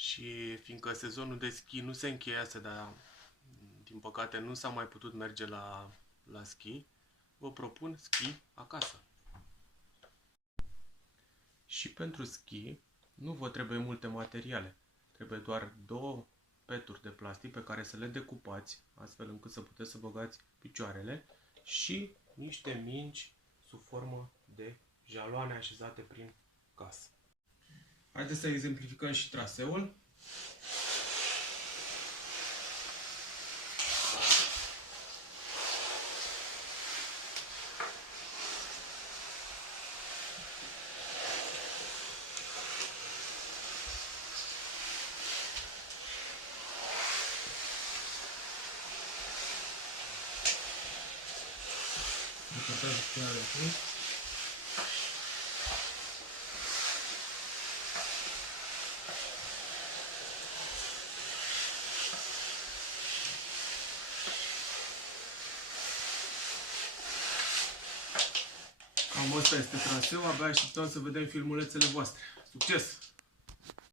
Și fiindcă sezonul de schi nu se încheiase, dar din păcate nu s-a mai putut merge la schi, vă propun schi acasă. Și pentru schi nu vă trebuie multe materiale. Trebuie doar 2 peturi de plastic pe care să le decupați, astfel încât să puteți să băgați picioarele, și niște mingi sub formă de jaloane așezate prin casă. Haideți să exemplificăm și traseul. Cam asta este traseul, abia așteptăm să vedem filmulețele voastre. Succes!